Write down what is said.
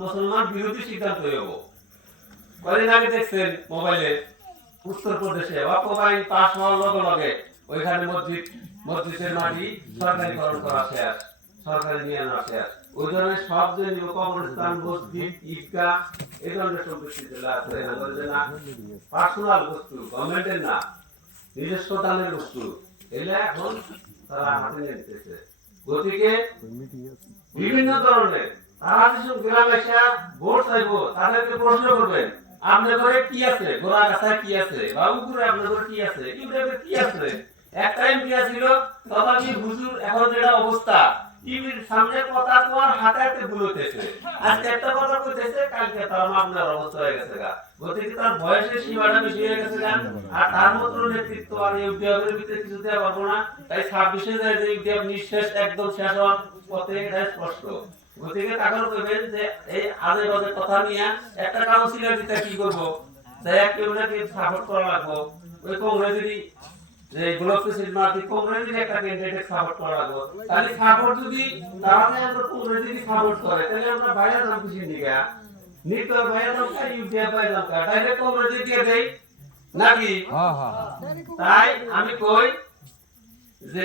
মুসলমান বিরোধী সিদ্ধান্ত হইব। কদিন আগে দেখছেন মোবাইলে উত্তরপ্রদেশে ওয়াকফ আইন পাস হওয়ার লগে লগে ওইখানে মসজিদের মাটি সরকারিকরণ করা শেষ, সরকারি নিয়ে আনা শেষ। ওই ধরনের সব যে কবরস্থান, মসজিদ, ঈদগাহ এই ধরনের সম্পত্তি আছে না, পার্সোনাল বস্তু, গভর্নমেন্টের না, নিজস্ব দানের বস্তু, এগুলা এখন তারা হাতে নিয়ে নিতেছে। গতিকে বিভিন্ন ধরনের তারা যেসব গ্রামে এসে ভোট চাইব তাদেরকে প্রশ্ন করবেন, আপনার ঘরে কি আছে, গোড়া গাছা কি আছে, বাবু করে আপনার ঘরে কি আছে, ইউটিউবে কি আছে। এক টাইম কি ছিল তথাপি হুজুর এখন যেটা অবস্থা, টিভির সামনে কথা তোমার হাতে হাতে ভুল হইতেছে, আজকে একটা কথা কইতেছে কালকে তার আপনার অবস্থা হয়ে গেছে গা। গতিকে তার বয়সের সীমাটা বেশি হয়ে গেছে গা। আর তার মতো নেতৃত্ব আর ইউটিউবের ভিতরে কিছু দেওয়া পারবো না। তাই 26-এ যায় যে ইউটিউব নিঃশেষ একদম শেষ হওয়ার পথে, এটা স্পষ্ট। গতিকে তাকে কইবেন যে এই আজে বাজে কথা নিয়ে একটা কাউন্সিলর দিতে কি করবো, তাই কেউ না কেউ সাপোর্ট করা লাগবো। ওই কংগ্রেসেরই যে গোলাপ প্রেসিডেন্ট মার্টি কংগ্রেসের একটা ক্যান্ডিডেট সাপোর্ট করা লাগবো। তাহলে সাপোর্ট যদি তারা আমরা কংগ্রেসেরই সাপোর্ট করে তাহলে আমরা বাইরে দাম খুশি নিগা নিত বাইরে দাম খাই ইউটিউব বাইরে দাম খাই ডাইরেক্ট কংগ্রেসে দিয়ে দেই নাকি। তাই আমি কই যে